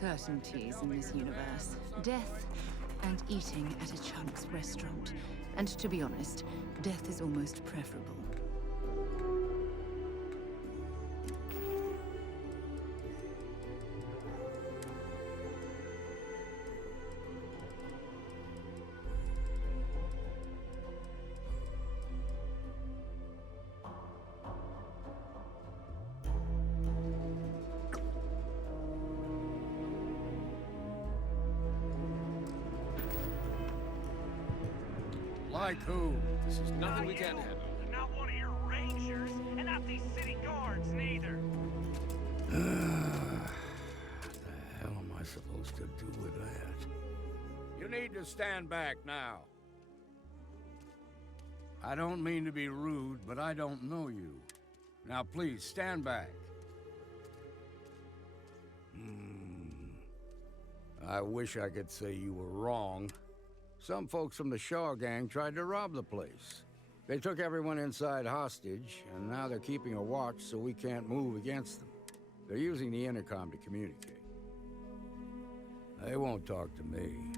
certainties in this universe. Death and eating at a Chunk's restaurant. And to be honest, death is almost preferable. Like who? This is nothing we can't handle. Not one of your rangers, and not these city guards neither. What the hell am I supposed to do with that? You need to stand back now. I don't mean to be rude, but I don't know you. Now please, stand back. I wish I could say you were wrong. Some folks from the Shaw gang tried to rob the place. They took everyone inside hostage, and now they're keeping a watch so we can't move against them. They're using the intercom to communicate. They won't talk to me.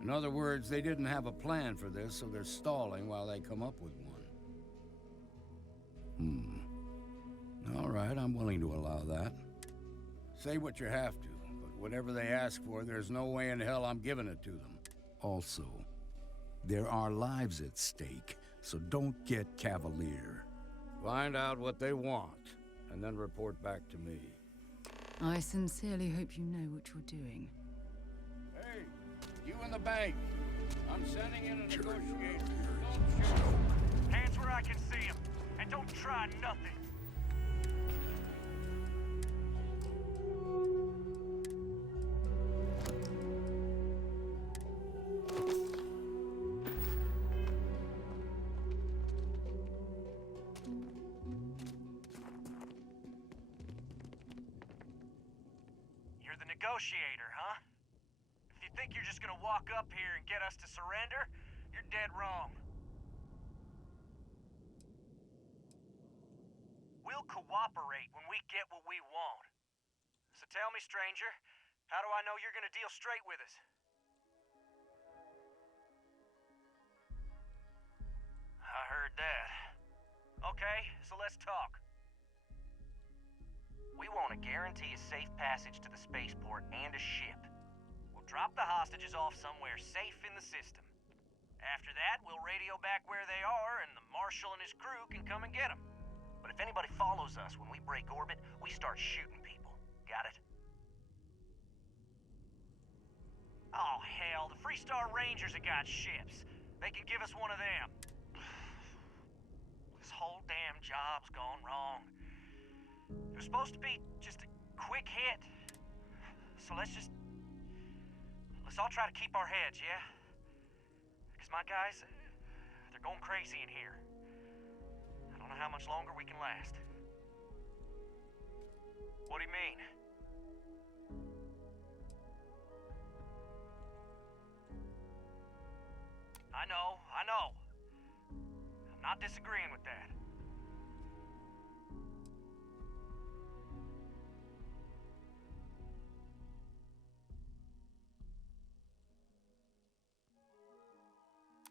In other words, they didn't have a plan for this, so they're stalling while they come up with one. All right, I'm willing to allow that. Say what you have to, but whatever they ask for, there's no way in hell I'm giving it to them. Also, there are lives at stake, so don't get cavalier. Find out what they want, and then report back to me. I sincerely hope you know what you're doing. Hey, you in the bank. I'm sending in a negotiator. Hands where I can see them, and don't try nothing. Negotiator, huh? If you think you're just gonna walk up here and get us to surrender, you're dead wrong. We'll cooperate when we get what we want. So tell me, stranger, how do I know you're gonna deal straight with us? I heard that. Okay, so let's talk. We want to guarantee a safe passage to the spaceport and a ship. We'll drop the hostages off somewhere safe in the system. After that, we'll radio back where they are, and the Marshal and his crew can come and get them. But if anybody follows us when we break orbit, we start shooting people. Got it? Oh, hell, the Freestar Rangers have got ships. They can give us one of them. This whole damn job's gone wrong. It was supposed to be just a quick hit. So let's all try to keep our heads, yeah? Because my guys, they're going crazy in here. I don't know how much longer we can last. What do you mean? I know. I'm not disagreeing with that.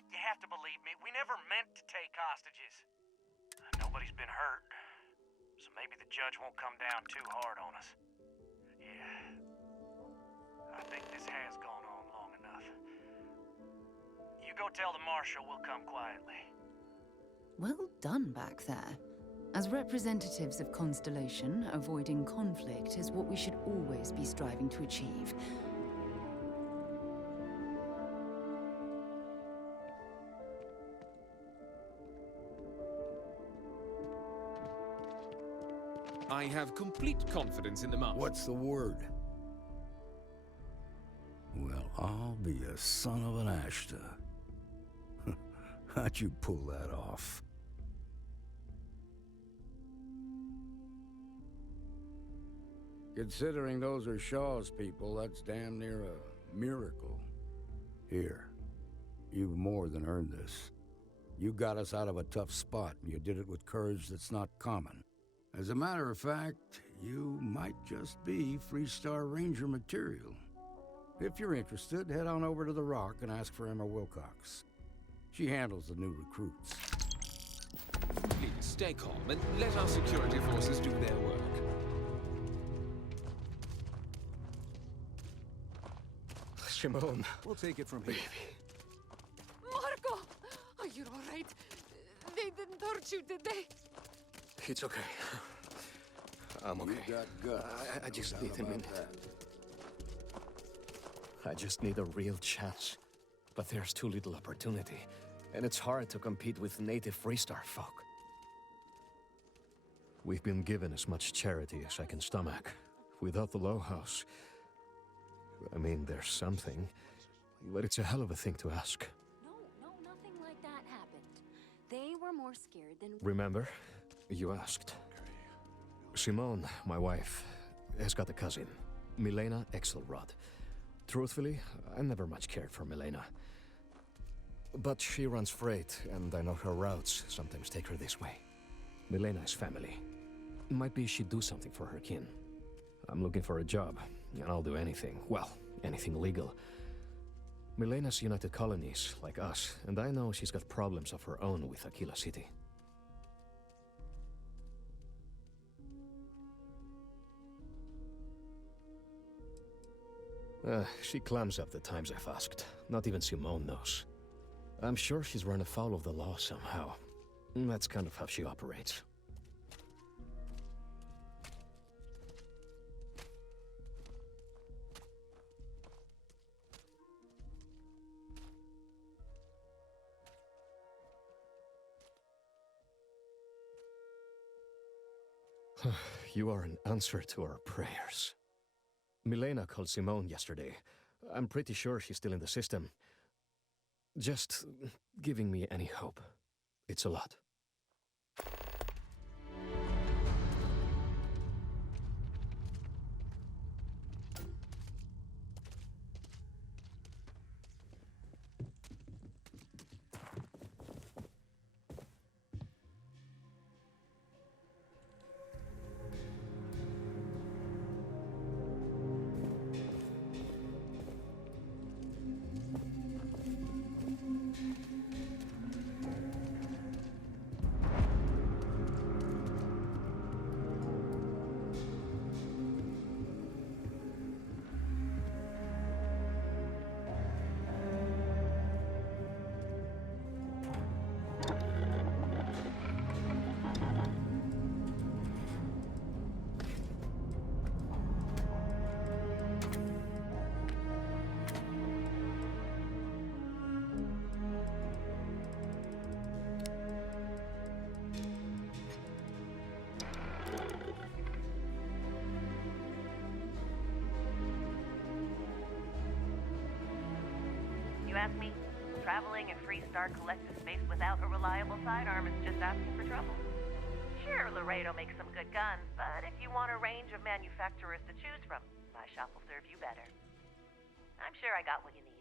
You have to believe me, we never meant to take hostages. Nobody's been hurt, so maybe the judge won't come down too hard on us. Yeah, I think this has gone on long enough. You go tell the Marshal we'll come quietly. Well done back there. As representatives of Constellation, avoiding conflict is what we should always be striving to achieve. I have complete confidence in the Marshal. What's the word? Well, I'll be a son of an Ashta. How'd you pull that off? Considering those are Shaw's people, that's damn near a miracle. Here, you've more than earned this. You got us out of a tough spot, and you did it with courage that's not common. As a matter of fact, you might just be Freestar Ranger material. If you're interested, head on over to the Rock and ask for Emma Wilcox. She handles the new recruits. Please stay calm and let our security forces do their work. Shimon, we'll take it from here. Marco! Are you all right? They didn't hurt you, did they? It's okay. I'm okay. You got guts. I just No need doubt a about minute. that. I just need a real chance. But there's too little opportunity. And it's hard to compete with native Freestar folk. We've been given as much charity as I can stomach. Without the Low House... I mean, there's something. But it's a hell of a thing to ask. No, nothing like that happened. They were more scared than... Remember? You asked. Simone, my wife, has got a cousin, Milena Exelrod. Truthfully, I never much cared for Milena. But she runs freight, and I know her routes sometimes take her this way. Milena is family. Might be she'd do something for her kin. I'm looking for a job, and I'll do anything. Well, anything legal. Milena's United Colonies, like us, and I know she's got problems of her own with Aquila City. She clams up the times I've asked. Not even Simone knows. I'm sure she's run afoul of the law somehow. That's kind of how she operates. You are an answer to our prayers. Milena called Simone yesterday. I'm pretty sure she's still in the system. Just giving me any hope. It's a lot. You ask me? Traveling in Freestar collective space without a reliable sidearm is just asking for trouble. Sure, Laredo makes some good guns, but if you want a range of manufacturers to choose from, my shop will serve you better. I'm sure I got what you need.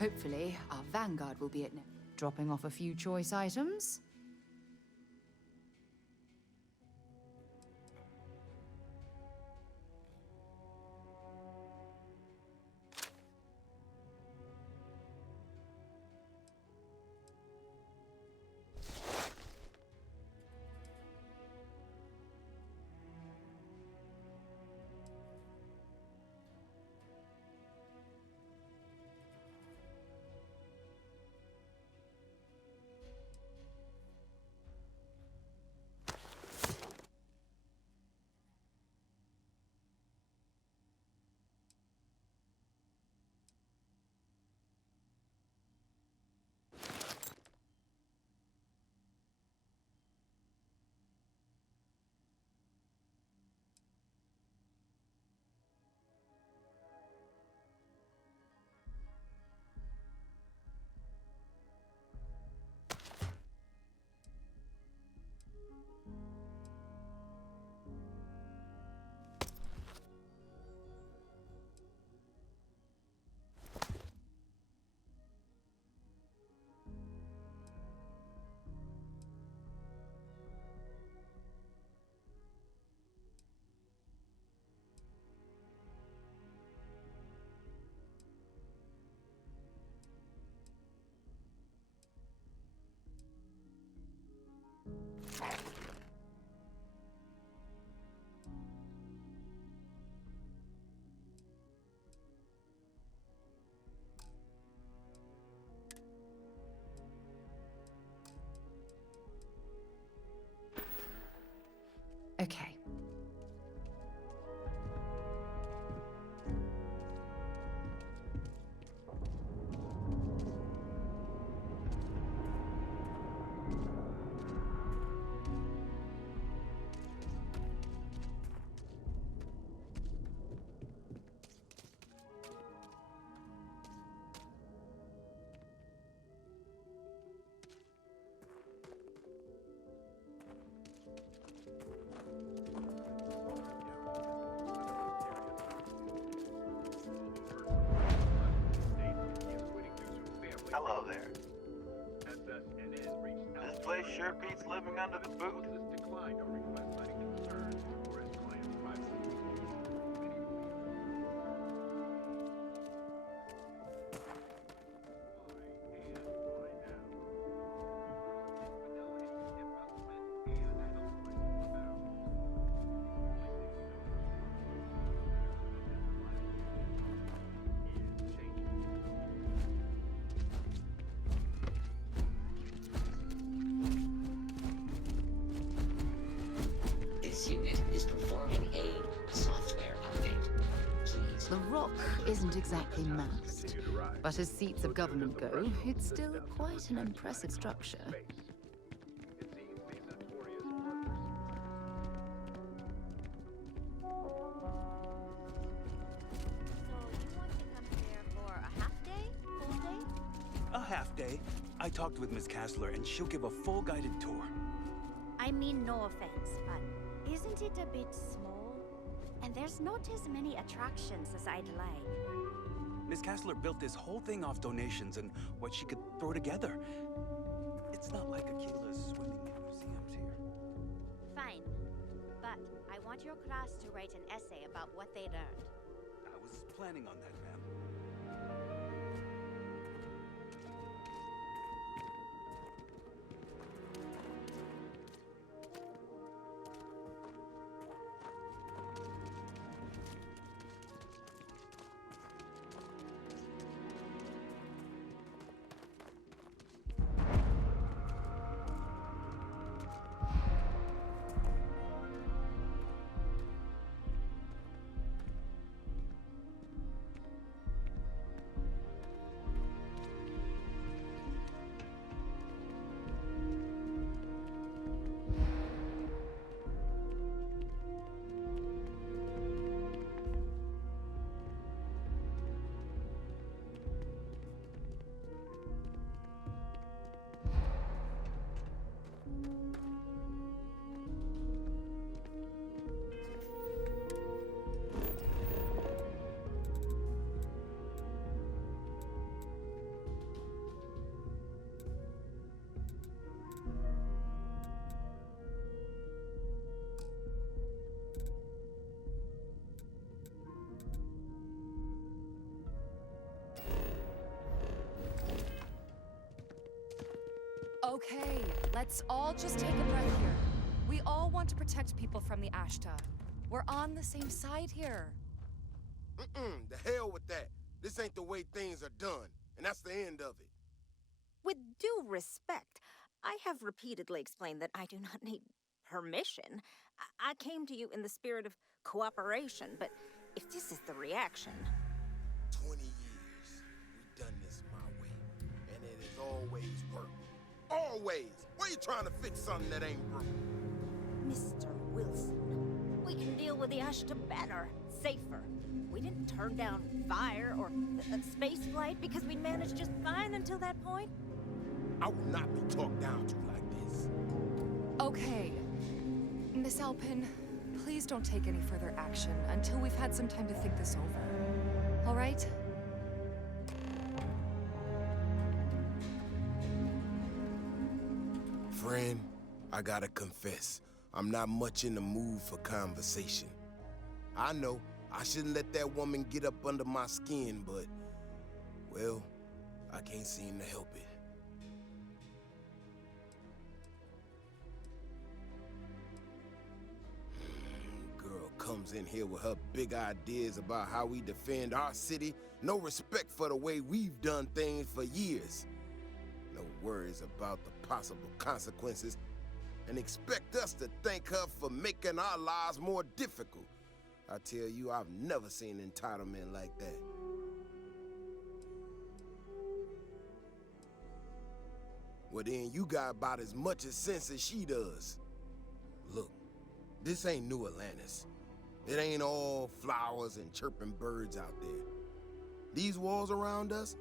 Hopefully, our vanguard will be at dropping off a few choice items. Okay. Hello there. This place sure beats living under the boot. This unit is performing a software update. Please. The rock isn't exactly massed, but as seats of government go, it's still quite an impressive structure. A half day. I talked with Miss Kassler, and she'll give a full guided tour. I mean, no offense, but isn't it a bit small? And there's not as many attractions as I'd like. Miss Kassler built this whole thing off donations and what she could throw together. It's not like Akila's swimming in museums here. Fine. But I want your class to write an essay about what they learned. I was planning on that, ma'am. Okay, let's all just take a breath here. We all want to protect people from the Ashta. We're on the same side here. The hell with that. This ain't the way things are done, and that's the end of it. With due respect, I have repeatedly explained that I do not need permission. I came to you in the spirit of cooperation, but if this is the reaction... 20 years, we've done this my way, and it has always worked. Always! Why are you trying to fix something that ain't broke? Mr. Wilson, we can deal with the Ashta better, safer. We didn't turn down fire or space flight because we managed just fine until that point. I will not be talked down to like this. Okay. Miss Alpin, please don't take any further action until we've had some time to think this over. All right? Friend, I gotta confess, I'm not much in the mood for conversation. I know I shouldn't let that woman get up under my skin, but, well, I can't seem to help it. Girl comes in here with her big ideas about how we defend our city, no respect for the way we've done things for years. No worries about the possible consequences, and expect us to thank her for making our lives more difficult. I tell you, I've never seen entitlement like that. Well then, you got about as much as sense as she does. Look, this ain't New Atlantis. It ain't all flowers and chirping birds out there. These walls around us,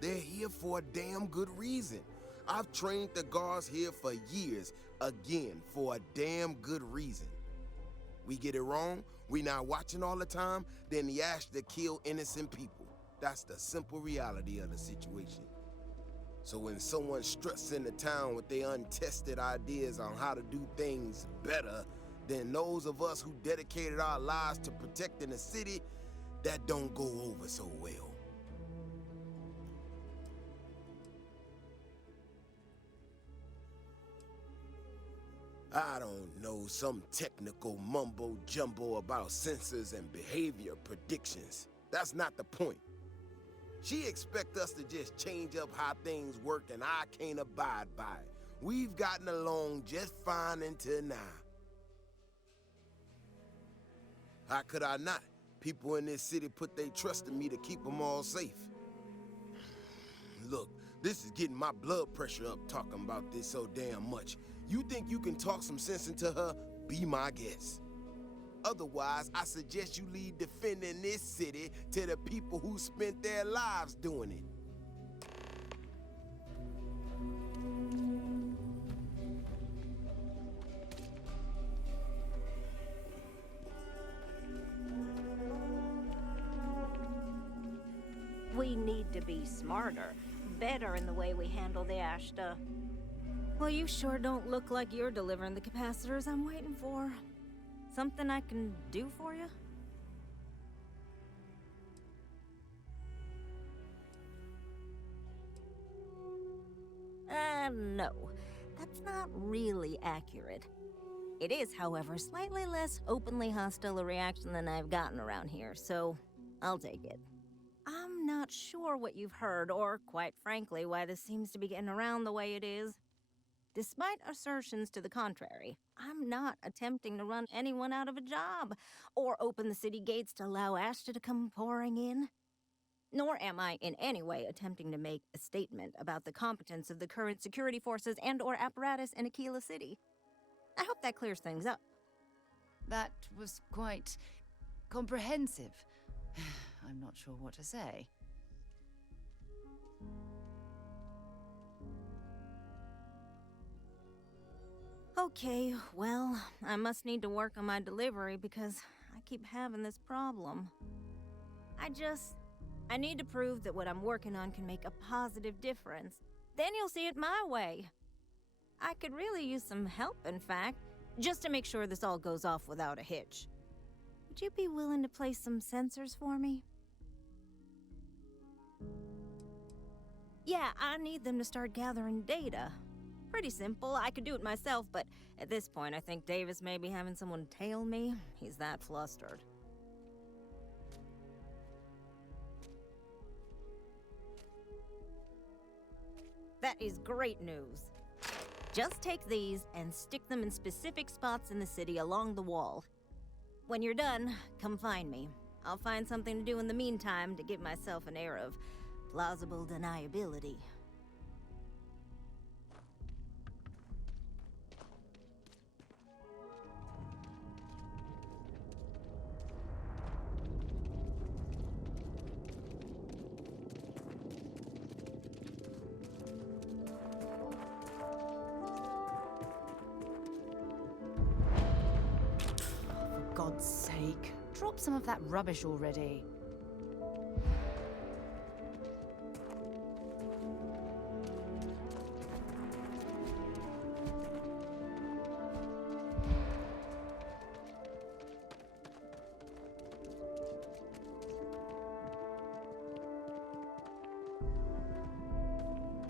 they're here for a damn good reason. I've trained the guards here for years, again, for a damn good reason. We get it wrong, we not watching all the time, then the Ashta kill innocent people. That's the simple reality of the situation. So when someone struts into town with their untested ideas on how to do things better than those of us who dedicated our lives to protecting the city, that don't go over so well. I don't know, some technical mumbo-jumbo about sensors and behavior predictions. That's not the point. She expects us to just change up how things work, and I can't abide by it. We've gotten along just fine until now. How could I not? People in this city put their trust in me to keep them all safe. Look, this is getting my blood pressure up talking about this so damn much. You think you can talk some sense into her? Be my guest. Otherwise, I suggest you leave defending this city to the people who spent their lives doing it. We need to be smarter, better in the way we handle the Ashta. Well, you sure don't look like you're delivering the capacitors I'm waiting for. Something I can do for you? No. That's not really accurate. It is, however, slightly less openly hostile a reaction than I've gotten around here, so I'll take it. I'm not sure what you've heard, or, quite frankly, why this seems to be getting around the way it is. Despite assertions to the contrary, I'm not attempting to run anyone out of a job, or open the city gates to allow Ashta to come pouring in. Nor am I in any way attempting to make a statement about the competence of the current security forces and/or apparatus in Aquila City. I hope that clears things up. That was quite comprehensive. I'm not sure what to say. Okay, well, I must need to work on my delivery because I keep having this problem. I need to prove that what I'm working on can make a positive difference. Then you'll see it my way. I could really use some help, in fact, just to make sure this all goes off without a hitch. Would you be willing to place some sensors for me? Yeah, I need them to start gathering data. pretty simple. I could do it myself, but at this point, I think Davis may be having someone tail me. He's that flustered. That is great news. Just take these and stick them in specific spots in the city along the wall. When you're done, come find me. I'll find something to do in the meantime to give myself an air of plausible deniability. For God's sake, drop some of that rubbish already.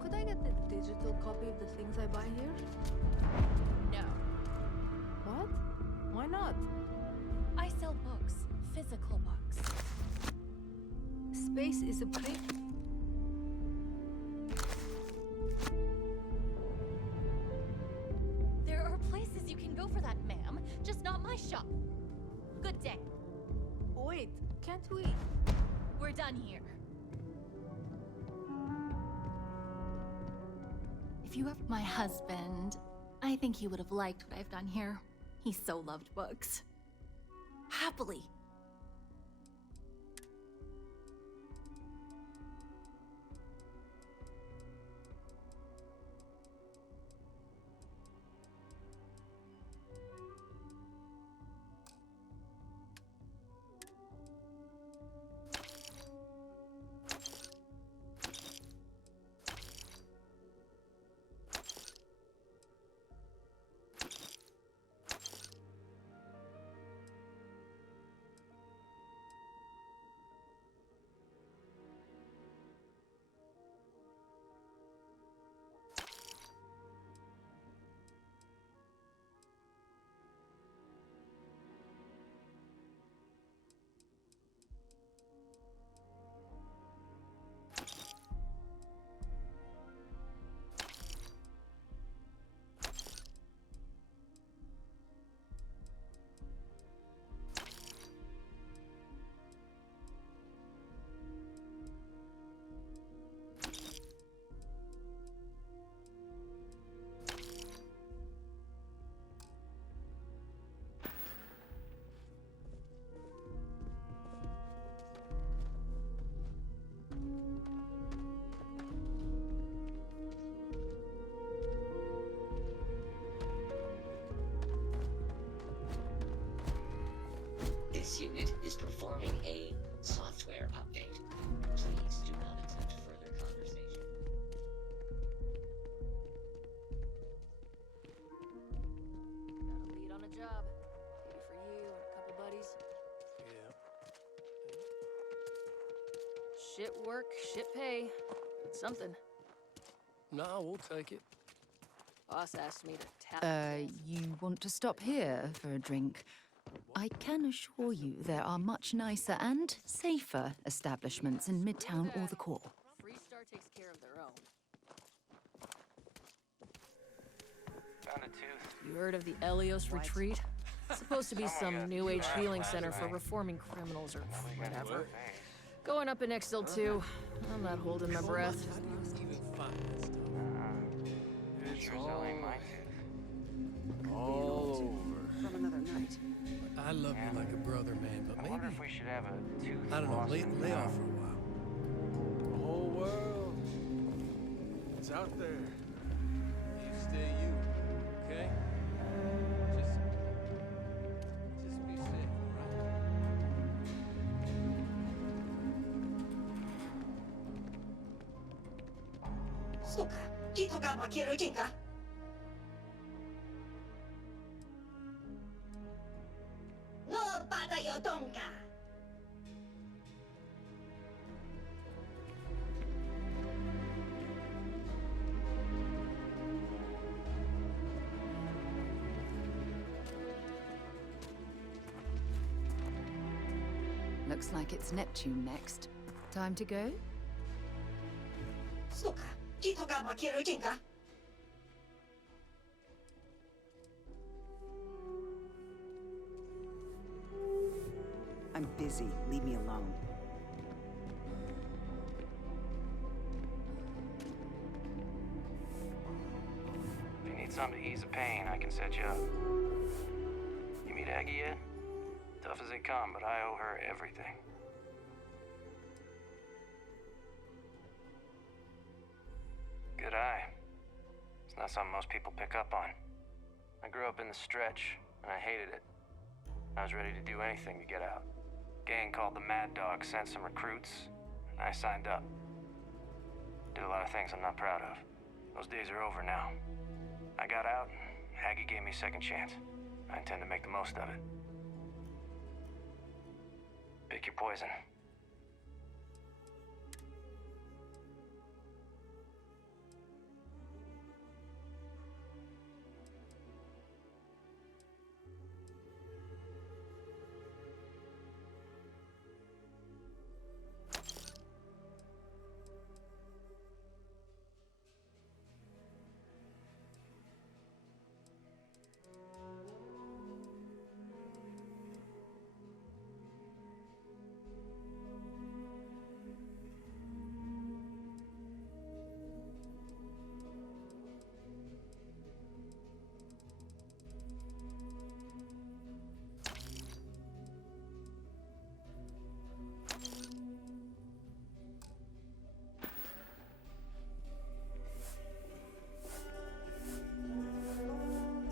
Could I get the digital copy of the things I buy here? No. What? Why not? I sell books. Physical books. Space is a big... There are places you can go for that, ma'am. Just not my shop. Good day. Wait, can't we? We're done here. If you were my husband, I think he would have liked what I've done here. He so loved books. Happily. This unit is performing a software update. Please do not attempt further conversation. Got a lead on a job. Maybe for you and a couple buddies. Yeah. Shit work, shit pay. It's something. Nah, we'll take it. Boss asked me to tap. You want to stop here for a drink? I can assure you there are much nicer and safer establishments in Midtown or the core. Freestar takes care of their own. Found a tooth. You heard of the Elios Retreat? It's supposed to be some new age healing center for reforming criminals or whatever. Going up in Exil 2. I'm not holding my breath. It's all over. From another night. I love you like a brother, man, but I maybe... wonder if we should have a tooth. I don't know, lay off for a while. The whole world. It's out there. You stay you, okay? Just be safe, alright? そうか、人が負ける気か。No padayo tonka. Looks like it's Neptune next. Time to go? そうか、キトが負けるけんか I'm busy. Leave me alone. If you need something to ease the pain, I can set you up. You meet Aggie yet? Tough as they come, but I owe her everything. Good eye. It's not something most people pick up on. I grew up in the stretch, and I hated it. I was ready to do anything to get out. Gang called the Mad Dog sent some recruits, and I signed up. Did a lot of things I'm not proud of. Those days are over now. I got out, and Aggie gave me a second chance. I intend to make the most of it. Pick your poison.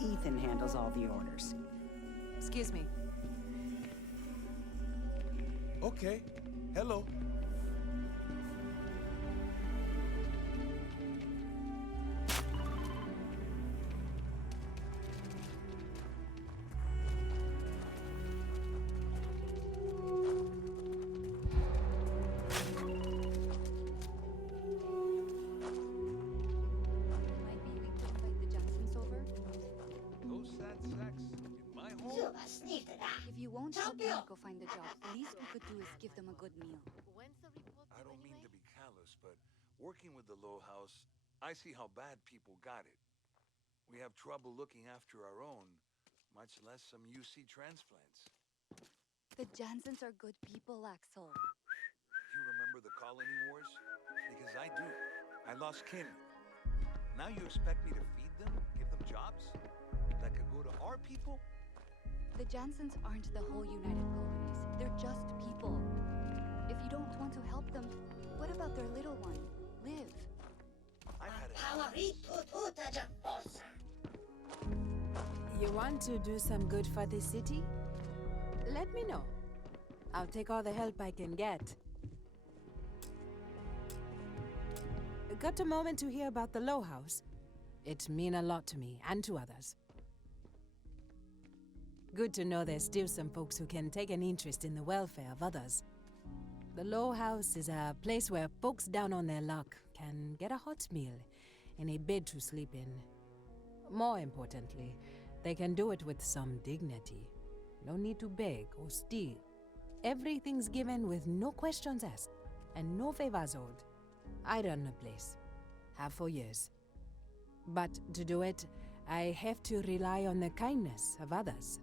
Ethan handles all the orders. Excuse me. Okay. Hello. If you won't help me go find a job, the least we could do is give them a good meal. I don't mean to be callous, but working with the Low House, I see how bad people got it. We have trouble looking after our own, much less some UC transplants. The Jansens are good people, Axel. You remember the colony wars? Because I do. I lost kin. Now you expect me to feed them, give them jobs? That could go to our people? The Jansens aren't the whole United Colonies. They're just people. If you don't want to help them, what about their little one? Liv. You want to do some good for the city? Let me know. I'll take all the help I can get. Got a moment to hear about the Low House? It mean a lot to me and to others. Good to know there's still some folks who can take an interest in the welfare of others. The Low House is a place where folks down on their luck can get a hot meal and a bed to sleep in. More importantly, they can do it with some dignity. No need to beg or steal. Everything's given with no questions asked and no favors owed. I run the place. Have for years. But to do it, I have to rely on the kindness of others.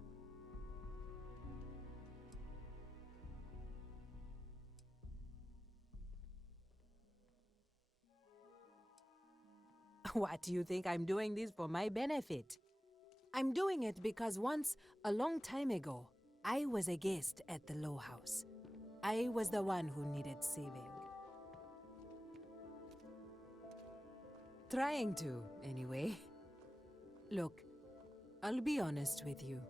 What do you think I'm doing this for my benefit? I'm doing it because once, a long time ago, I was a guest at the Low House. I was the one who needed saving. Trying to, anyway. Look, I'll be honest with you.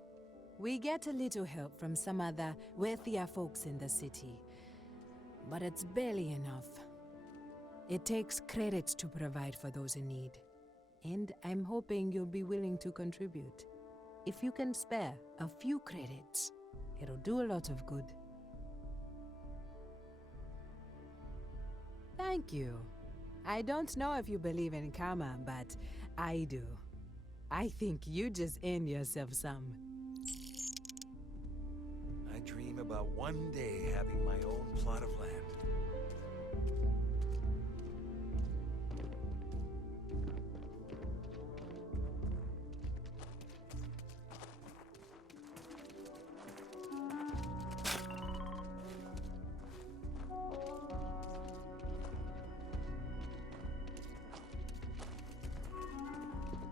We get a little help from some other wealthier folks in the city, but it's barely enough. It takes credits to provide for those in need, and I'm hoping you'll be willing to contribute. If you can spare a few credits, it'll do a lot of good. Thank you. I don't know if you believe in karma, but I do. I think you just earned yourself some. I I dream about one day having my own plot of land.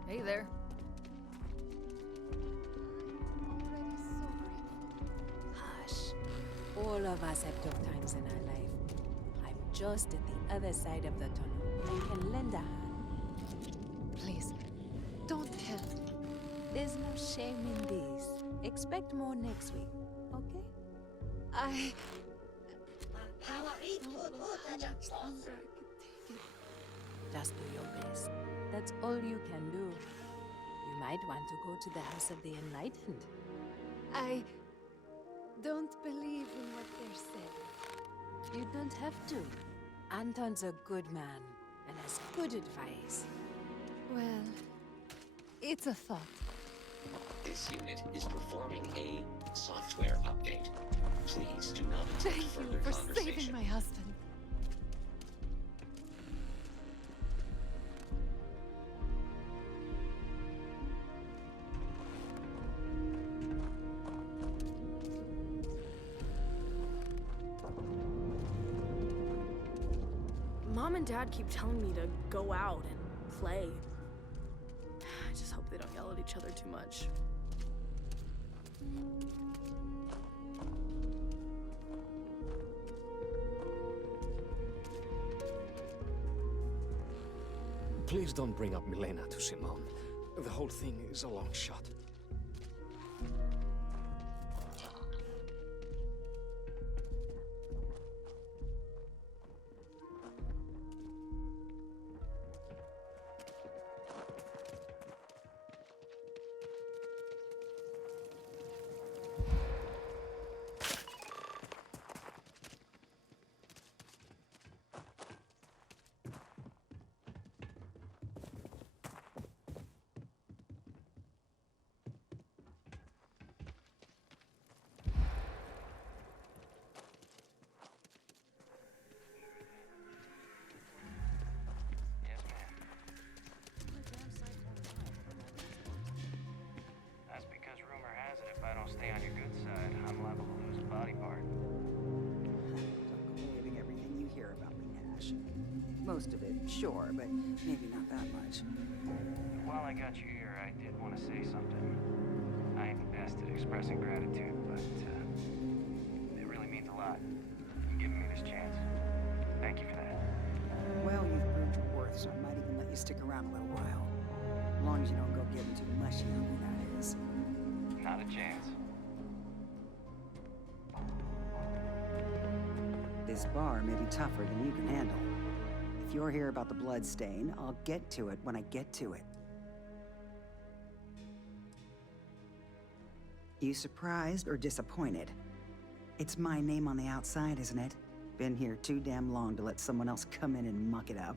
Hey there. Hush. All of us have tough times in our life. I'm just at the other side of the tunnel. I can lend a hand. Please, don't tell. There's no shame in this. Expect more next week, okay? Just do your best. That's all you can do. You might want to go to the House of the Enlightened. I don't believe in what they're saying. You don't have to. Anton's a good man and has good advice. Well, it's a thought. This unit is performing a software update. Please do not attempt Thank further you for conversation. saving my husband. Mom and Dad keep telling me to go out and play. I just hope they don't yell at each other too much. Please don't bring up Milena to Simone. The whole thing is a long shot. That's because rumor has it if I don't stay on your good side, I'm liable to lose a body part. Don't go believing everything you hear about me, Nash. Most of it, sure, but maybe not that much. While I got you here, I did want to say something. I ain't the best at expressing gratitude, but it really means a lot. You giving me this chance. Thank you for that. Well, you've proved your worth, so I might even let you stick around a little while. As long as you don't go getting too mushy on me, that is. Not a chance. This bar may be tougher than you can handle. If you're here about the blood stain, I'll get to it when I get to it. You surprised or disappointed? It's my name on the outside, isn't it? Been here too damn long to let someone else come in and muck it up.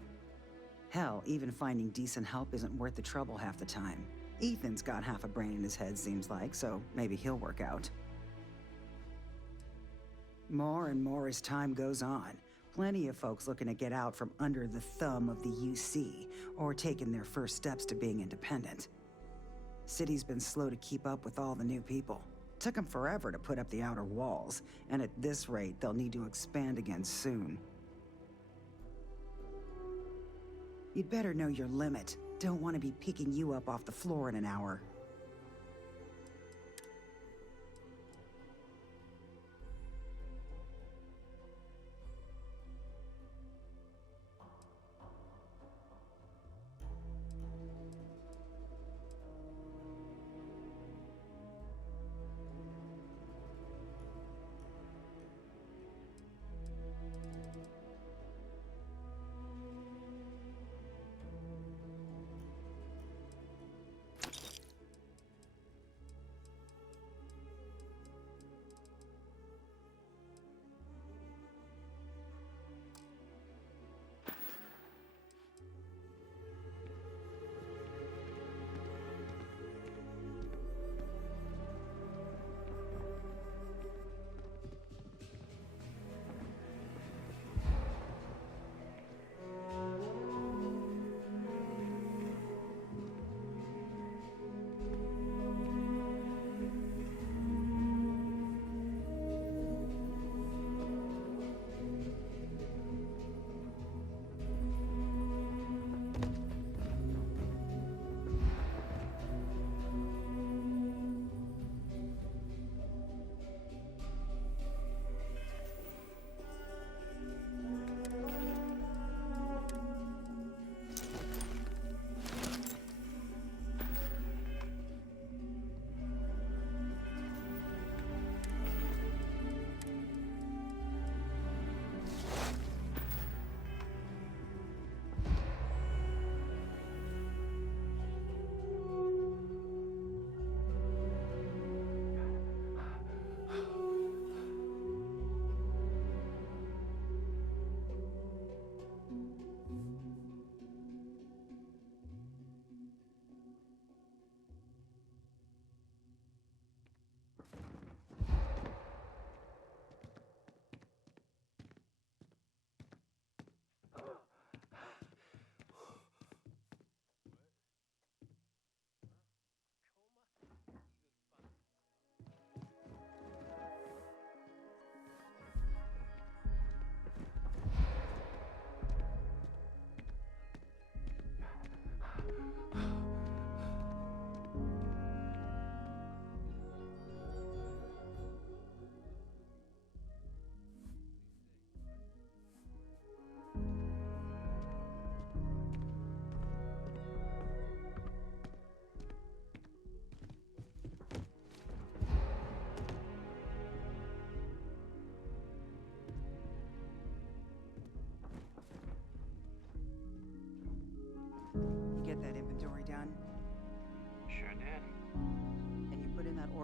Hell, even finding decent help isn't worth the trouble half the time. Ethan's got half a brain in his head, seems like, so maybe he'll work out. More and more as time goes on. Plenty of folks looking to get out from under the thumb of the UC, or taking their first steps to being independent. City's been slow to keep up with all the new people. Took them forever to put up the outer walls, and at this rate, they'll need to expand again soon. You'd better know your limit. Don't want to be picking you up off the floor in an hour.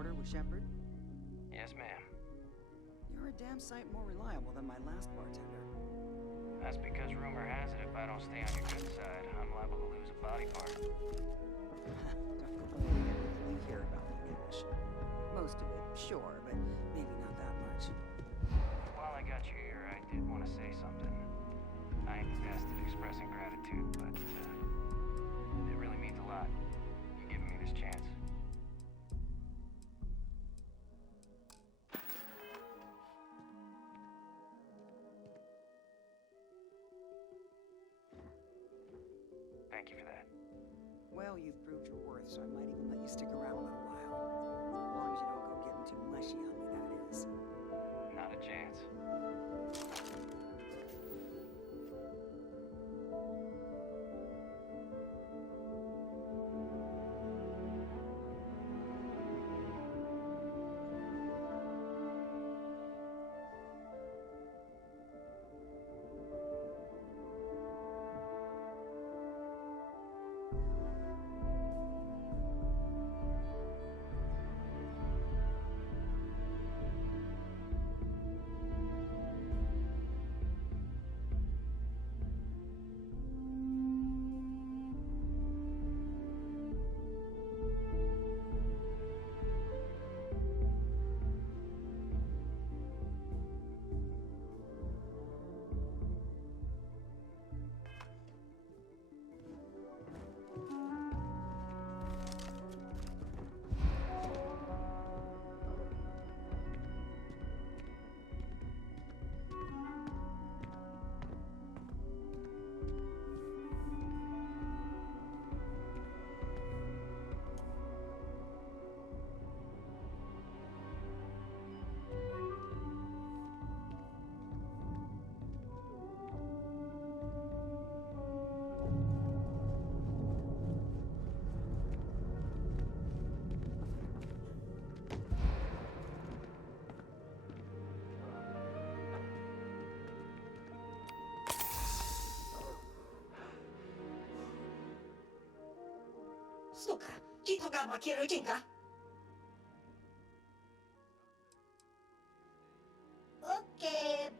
order with Shepard? Yes, ma'am. You're a damn sight more reliable than my last bartender. That's because rumor has it if I don't stay on your good side, I'm liable to lose a body part. Don't believe everything you hear about me, Cash. Most of it, sure, but maybe not that much. While I got you here, I did want to say something. I ain't the best at expressing gratitude, but it really means a lot. You giving me this chance. Thank you for that. Well, you've proved your worth, so I might even let you stick around a little while. As long as you don't go getting too mushy on me, that is. Not a chance. Suka, dito ka makirutin ka? Okay.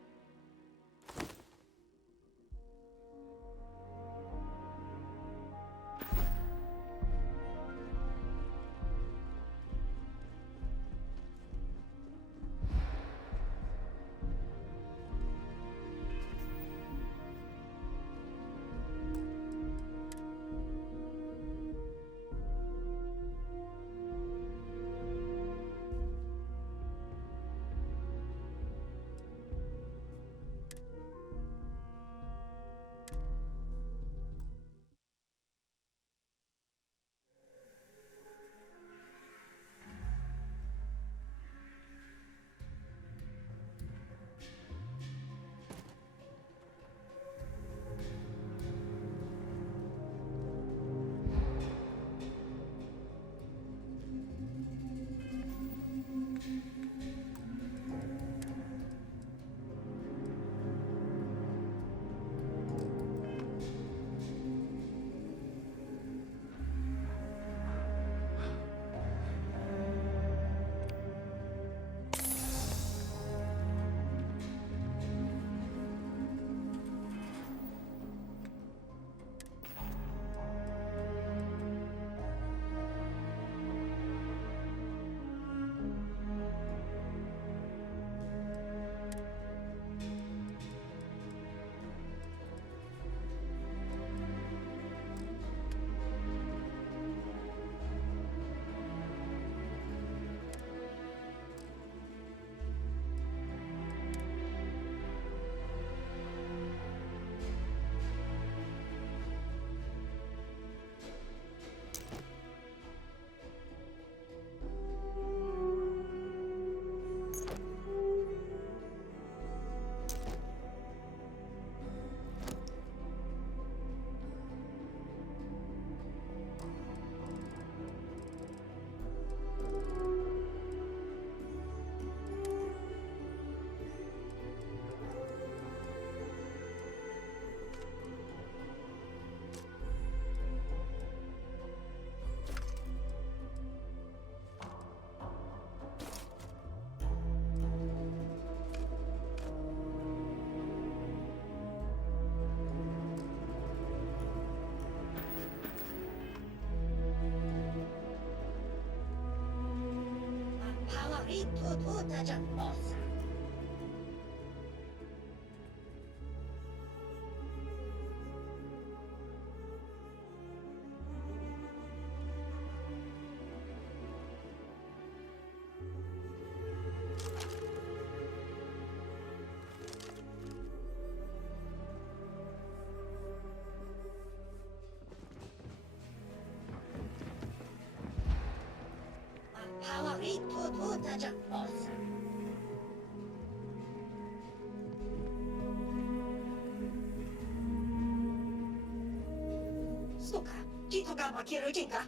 Suka, dito ka makirutin ka?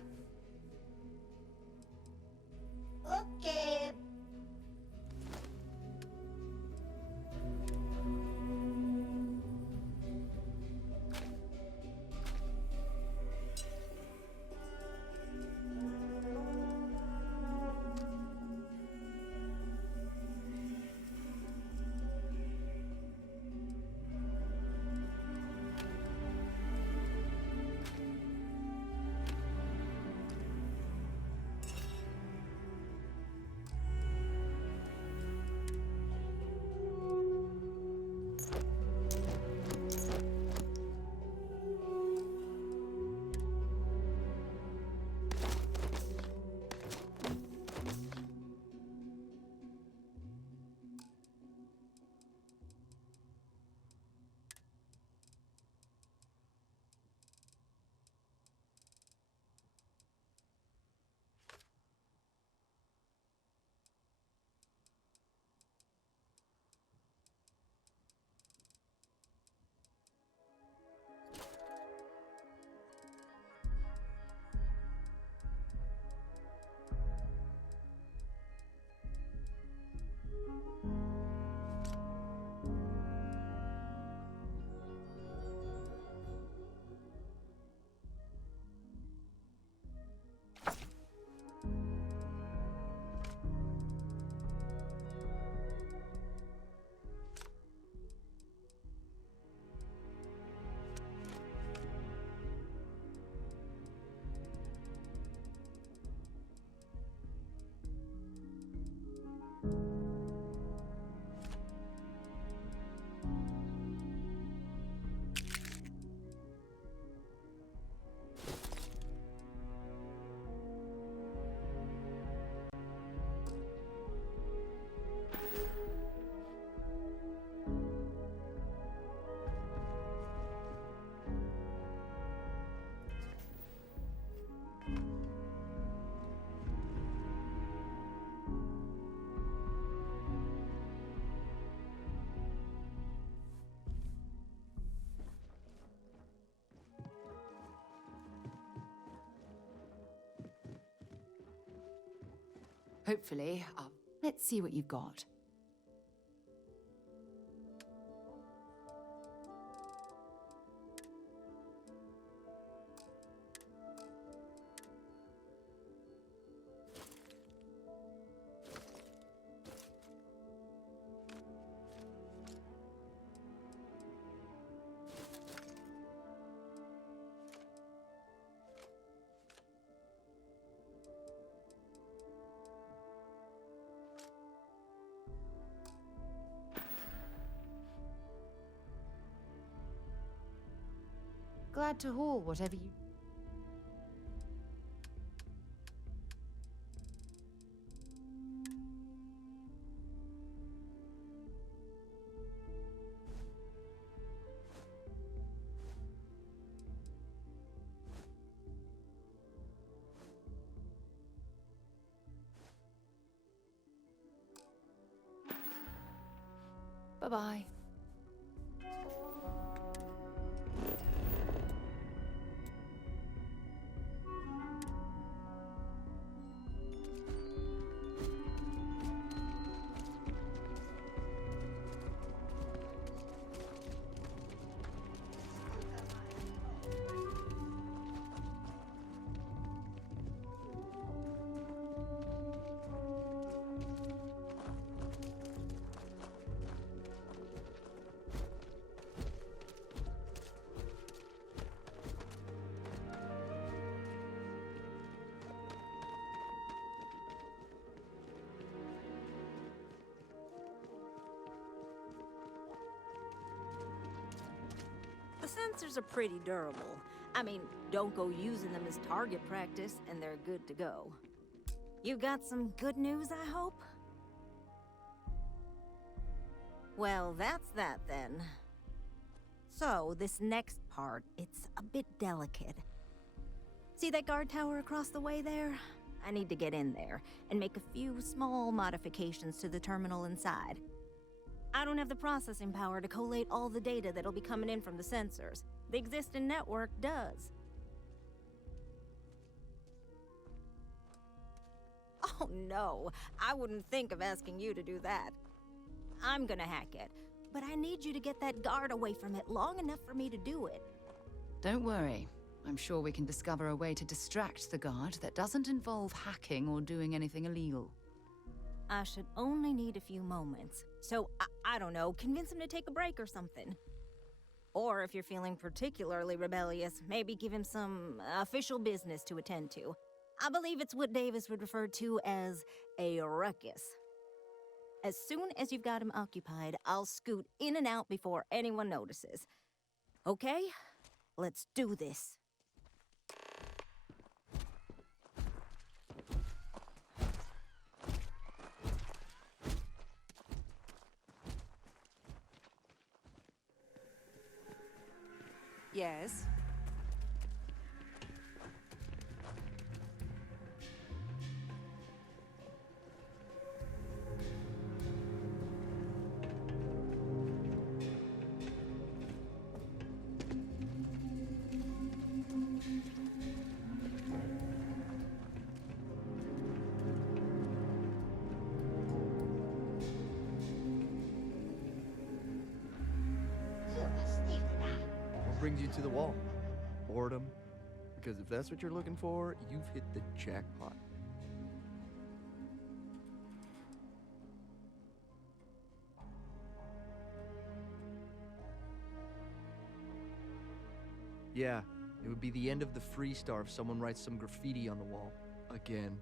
Okay. Hopefully, let's see what you've got. Glad to haul whatever you... Bye-bye. sensors are pretty durable. I mean, don't go using them as target practice, and they're good to go. You got some good news, I hope? Well, that's that then. So, this next part, it's a bit delicate. See that guard tower across the way there? I need to get in there and make a few small modifications to the terminal inside. I don't have the processing power to collate all the data that'll be coming in from the sensors. The existing network does. Oh no, I wouldn't think of asking you to do that. I'm gonna hack it, but I need you to get that guard away from it long enough for me to do it. Don't worry. I'm sure we can discover a way to distract the guard that doesn't involve hacking or doing anything illegal. I should only need a few moments. So, I don't know, convince him to take a break or something. Or if you're feeling particularly rebellious, maybe give him some official business to attend to. I believe it's what Davis would refer to as a ruckus. As soon as you've got him occupied, I'll scoot in and out before anyone notices. Okay? Let's do this. Yes? What brings you to the wall? Boredom? Because if that's what you're looking for, you've hit the jackpot. Yeah, it would be the end of the Free Star if someone writes some graffiti on the wall. Again.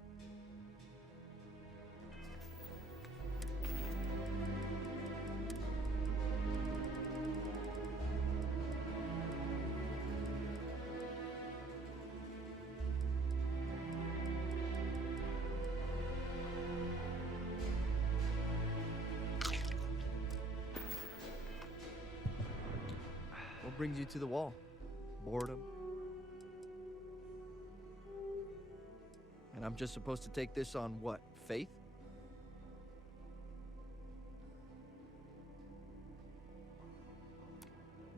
What brings you to the wall? Boredom? And I'm just supposed to take this on what? Faith?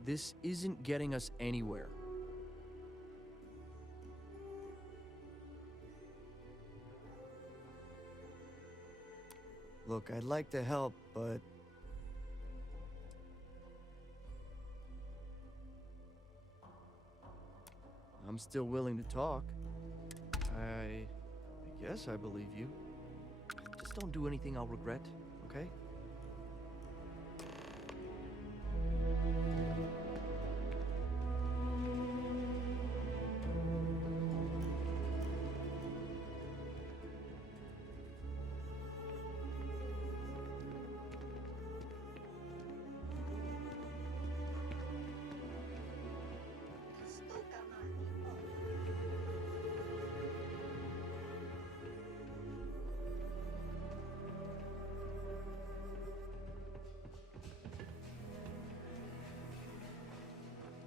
This isn't getting us anywhere. Look, I'd like to help, but I'm still willing to talk. I guess I believe you. Just don't do anything I'll regret, okay?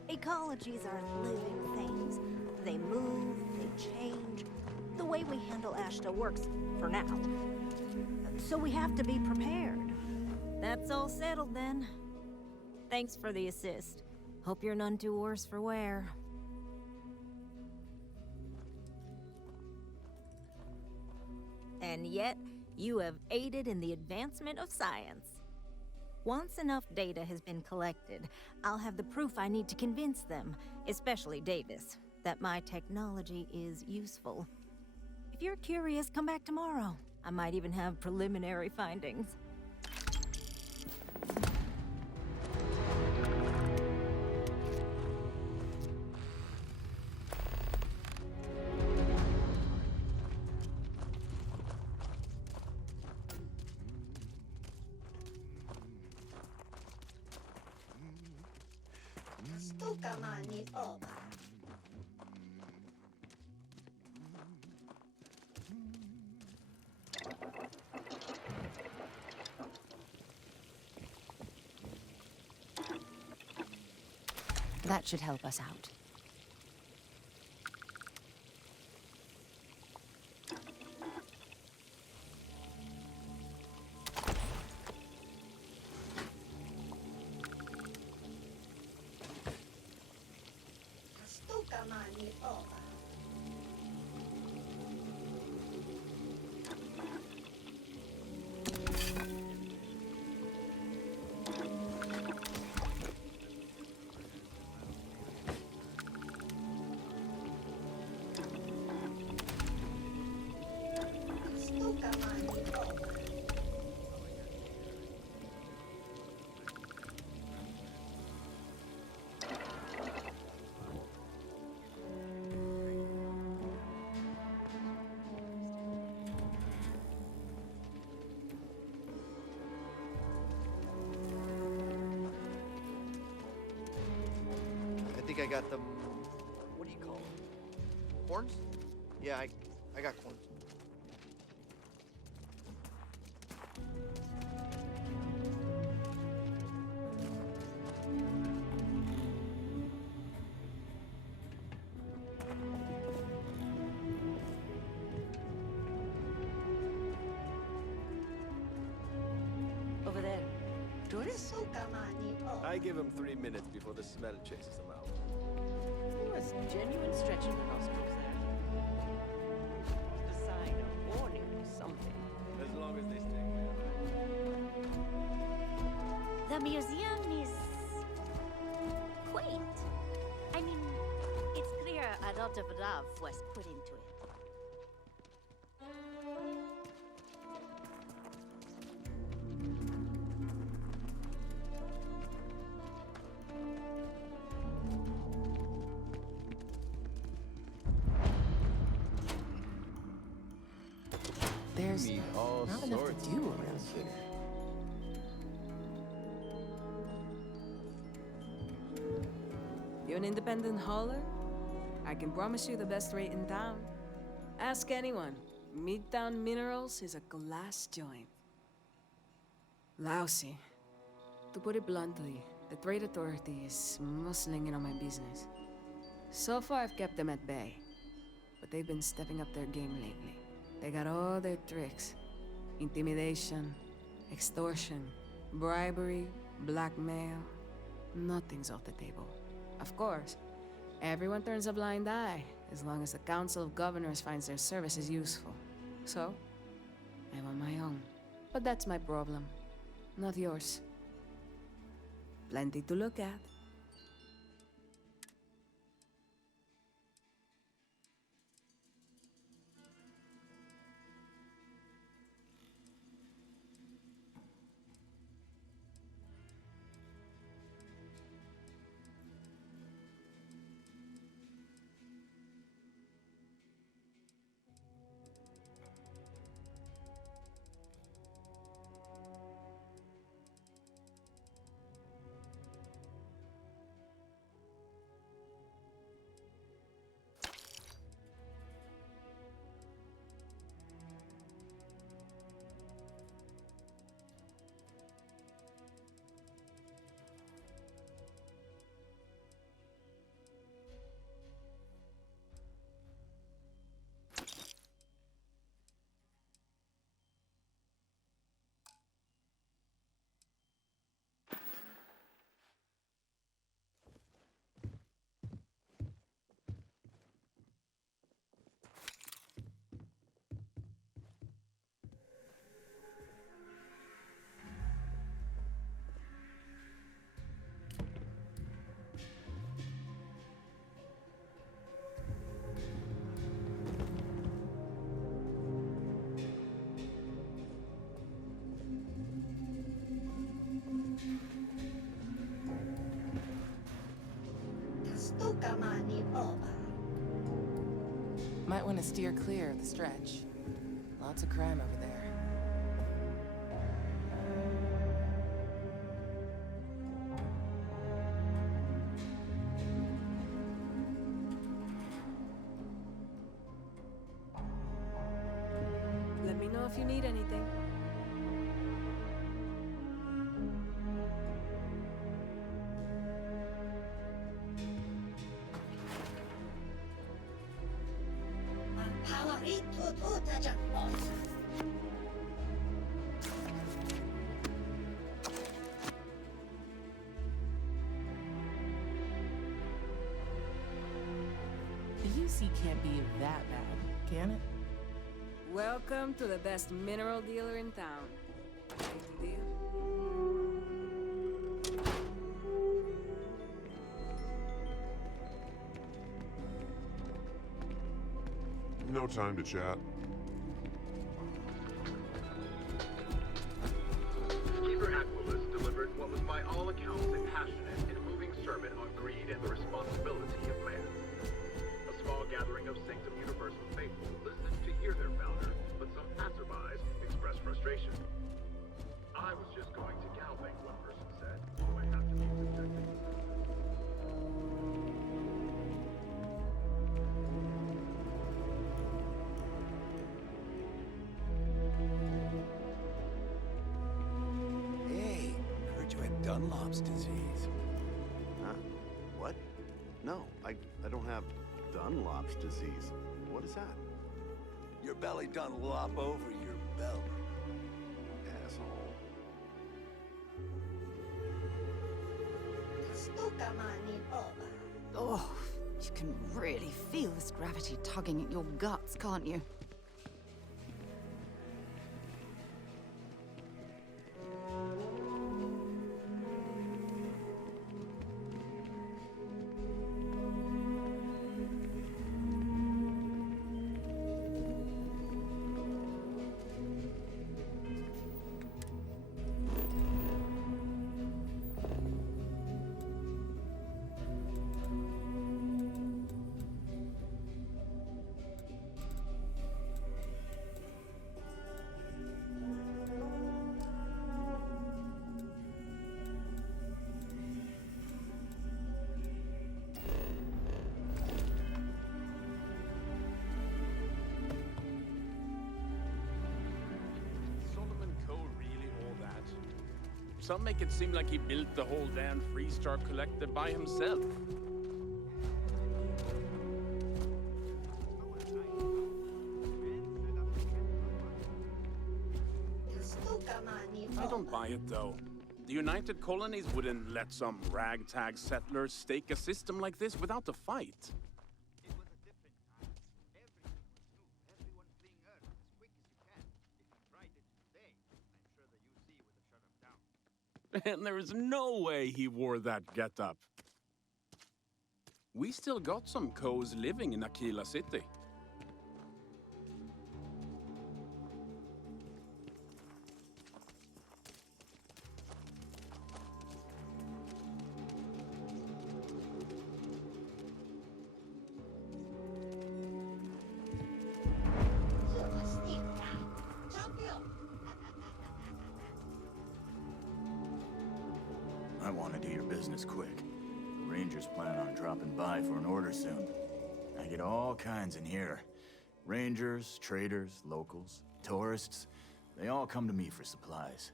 Ecologies are living things. They move, they change. The way we handle Ashta works for now. So we have to be prepared. That's all settled then. Thanks for the assist. Hope you're none too worse for wear. And yet, you have aided in the advancement of science. Once enough data has been collected, I'll have the proof I need to convince them, especially Davis, that my technology is useful. If you're curious, come back tomorrow. I might even have preliminary findings. That should help us out. I think I got them. What do you call them? Horns? Yeah, I got corns. Over there. Tourists? I give them 3 minutes before the smell chases them out. There was genuine stretch in the nostrils there. Just a sign of warning or something. As long as they stay clear. The museum is quaint. I mean, it's clear a lot of love was put into it. There's Meet all not enough sorts to do of around people. here. You an independent hauler? I can promise you the best rate in town. Ask anyone. Midtown Minerals is a glass joint. Lousy. To put it bluntly, the trade authority is muscling in on my business. So far, I've kept them at bay. But they've been stepping up their game lately. They got all their tricks. Intimidation, extortion, bribery, blackmail. Nothing's off the table. Of course, everyone turns a blind eye as long as the Council of Governors finds their services useful. So, I'm on my own. But that's my problem, not yours. Plenty to look at. Might want to steer clear of the stretch. Lots of crime over there. The UC can't be that bad, can it? Welcome to the best mineral dealer in town. Any deal? No time to chat. Keeper Aquilus delivered what was by all accounts a passionate and moving sermon on greed and the responsibility of man. A small gathering of Sanctum Universal faithful listened to hear their founder, but some passerbys expressed frustration. I was just going to Galving, one person said. Do I have to be subjected? Hey, heard you had Dunlop's disease. Huh? What? No, I don't have Dunlop's disease. What is that? Your belly done lop over your belly. Asshole. Oh, you can really feel this gravity tugging at your guts, can't you? Some make it seem like he built the whole damn Freestar Collective by himself. I don't buy it, though. The United Colonies wouldn't let some ragtag settlers stake a system like this without a fight. And there is no way he wore that getup. We still got some Coes living in Aquila City. I want to do your business quick. The Rangers plan on dropping by for an order soon. I get all kinds in here. Rangers, traders, locals, tourists. They all come to me for supplies.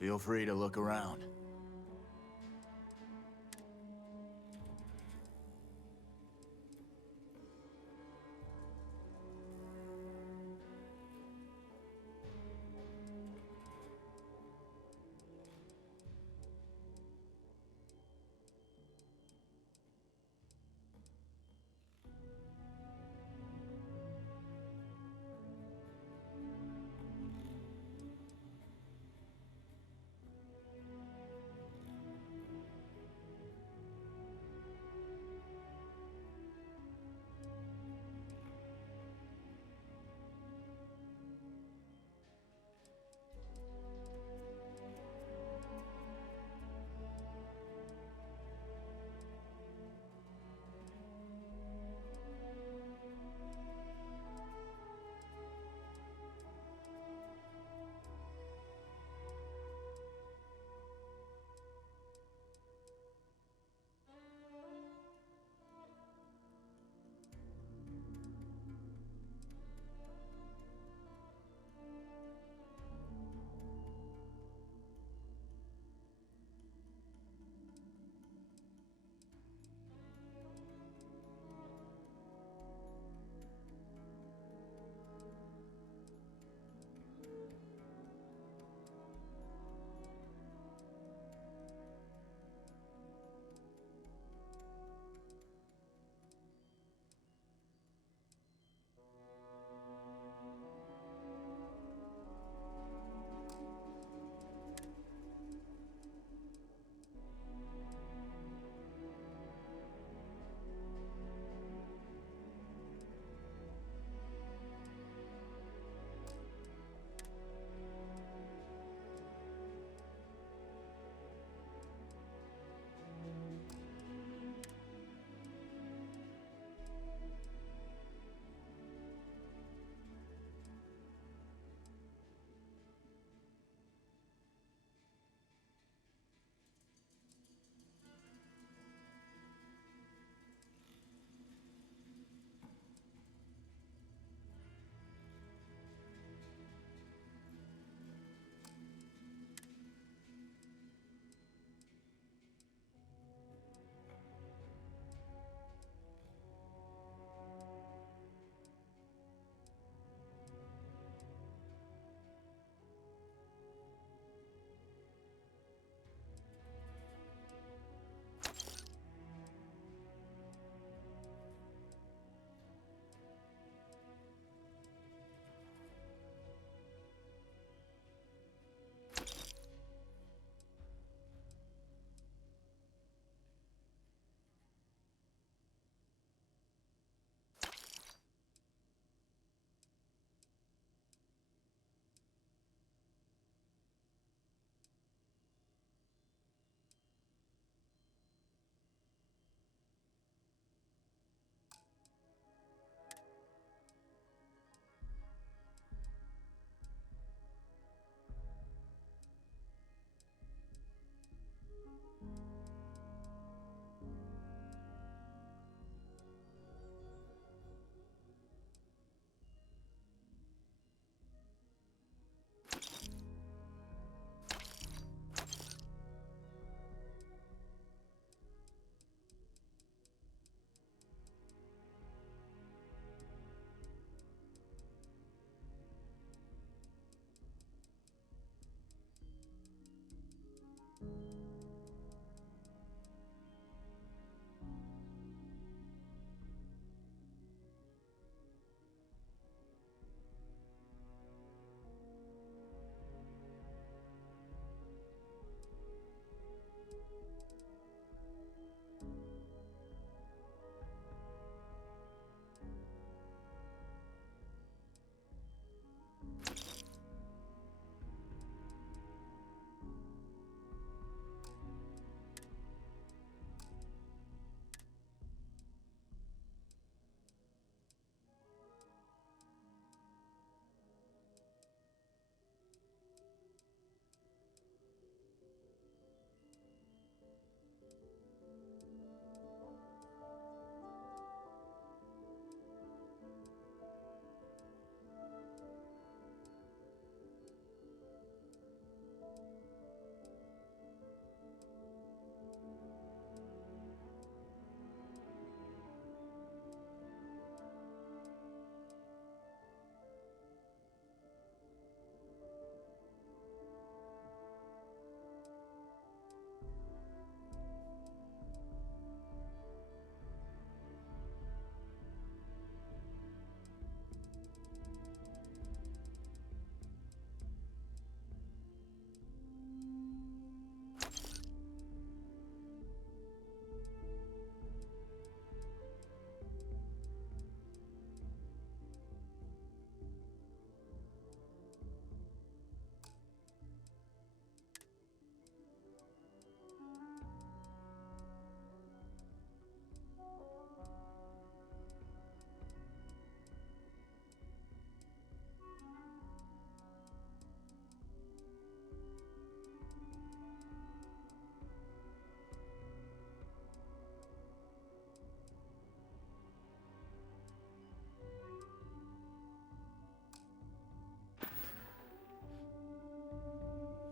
Feel free to look around.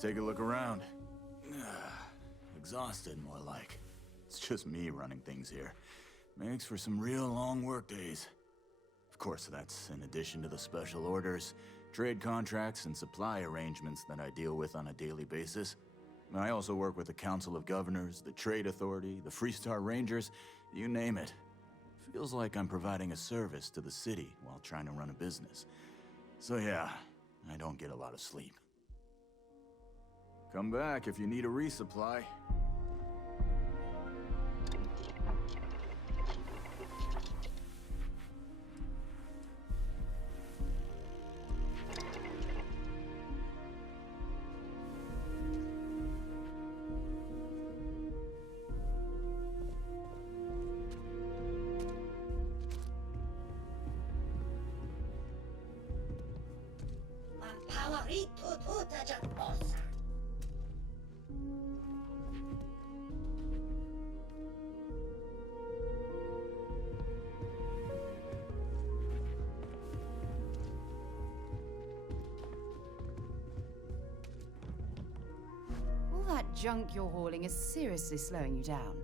Take a look around. Exhausted, more like. It's just me running things here. Makes for some real long work days. Of course, that's in addition to the special orders, trade contracts, and supply arrangements that I deal with on a daily basis. I also work with the Council of Governors, the Trade Authority, the Freestar Rangers, you name it. Feels like I'm providing a service to the city while trying to run a business. So yeah, I don't get a lot of sleep. Come back if you need a resupply. All that junk you're hauling is seriously slowing you down.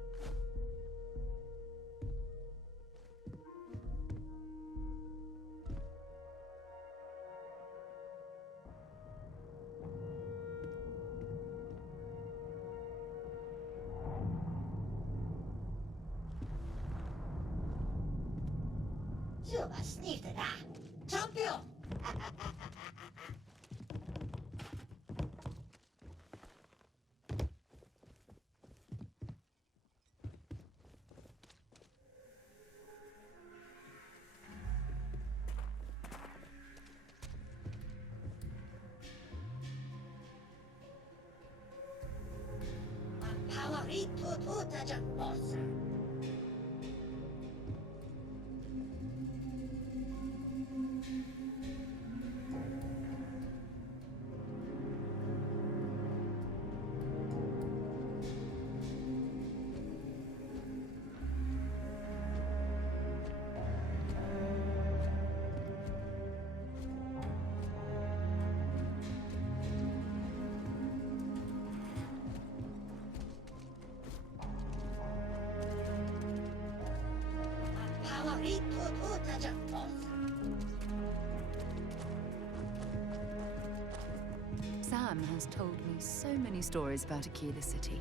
Sam has told me so many stories about Aquila City.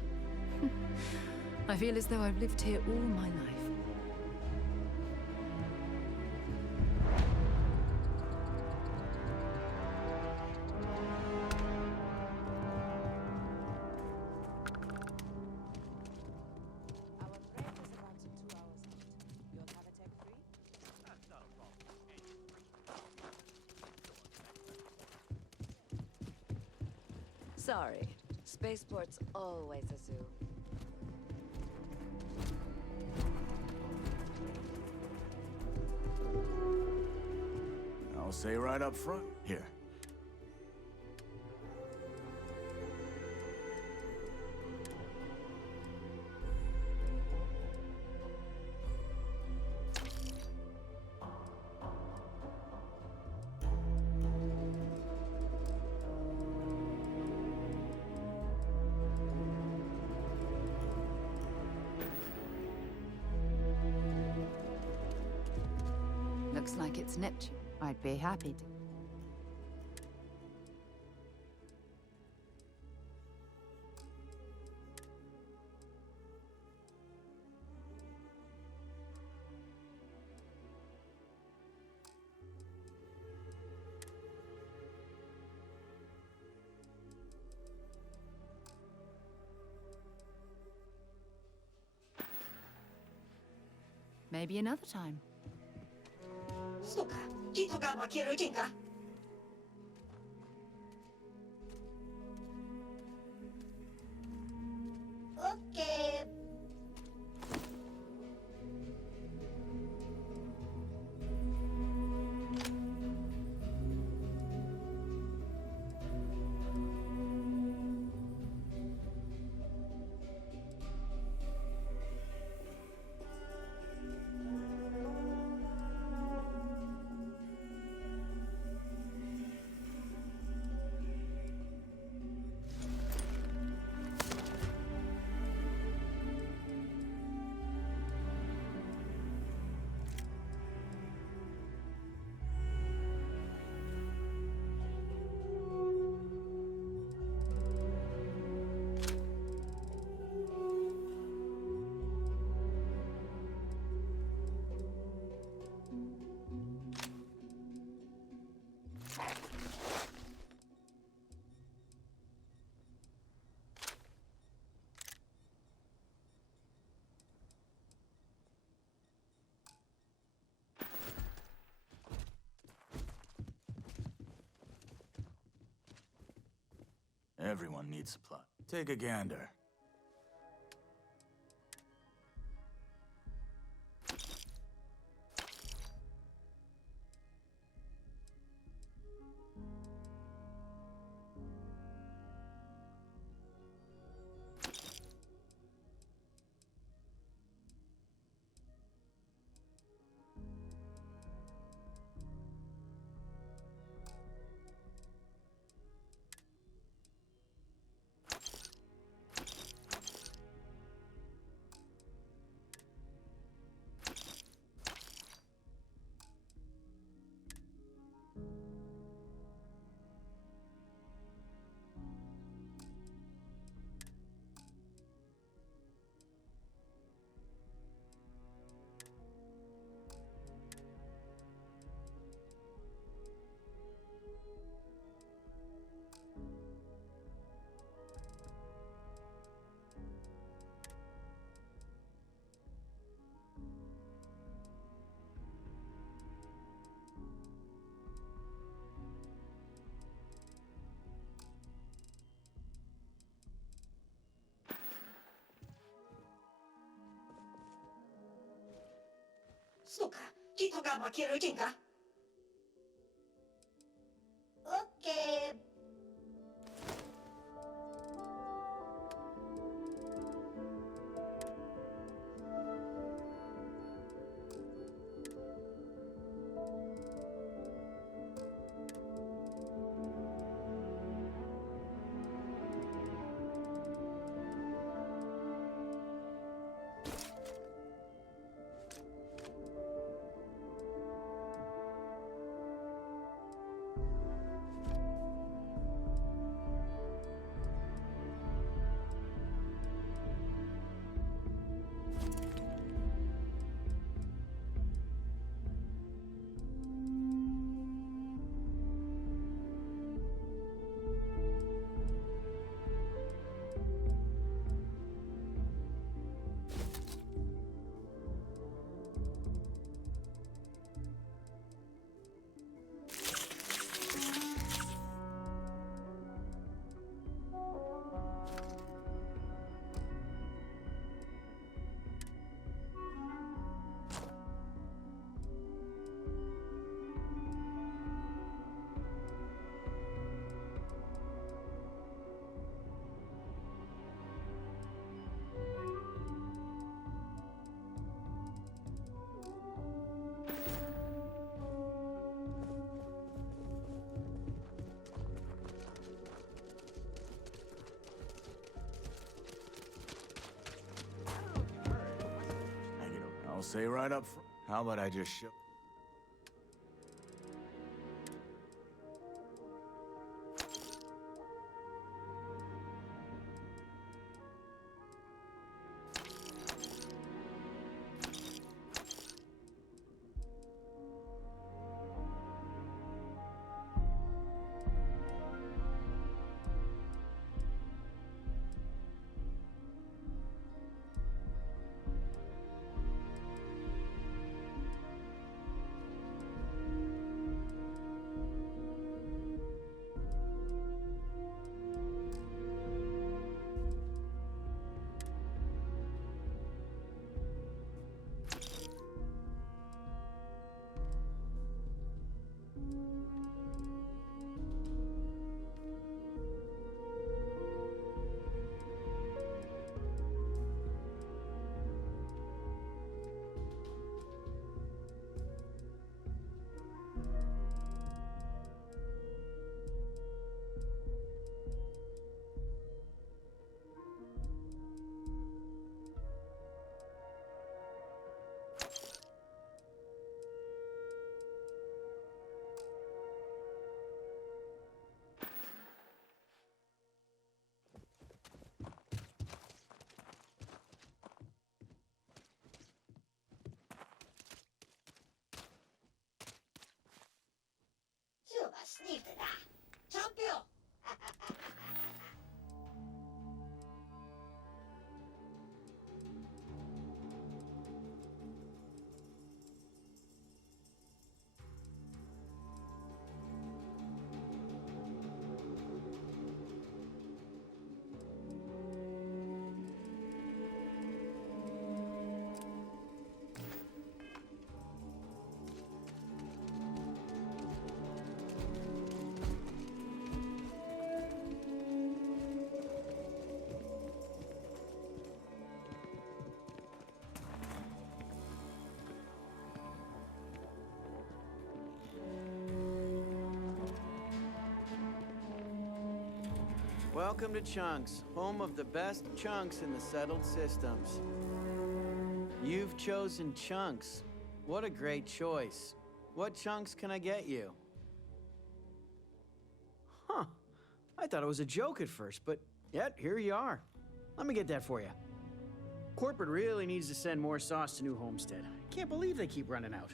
I feel as though I've lived here all my life. Sorry. Spaceport's always a zoo. I'll say right up front. Here. Looks like it's Neptune. I'd be happy to. Maybe another time. そうか、人が負ける人か。オッケー。Everyone needs supply. Take a gander. Suka, kita gak makin jingga. Oke. I'll say right up front. How about I just show? Sniffida. Champion. Welcome to Chunks, home of the best chunks in the settled systems. You've chosen Chunks. What a great choice. What chunks can I get you? Huh. I thought it was a joke at first, but yet, here you are. Let me get that for you. Corporate really needs to send more sauce to New Homestead. Can't believe they keep running out.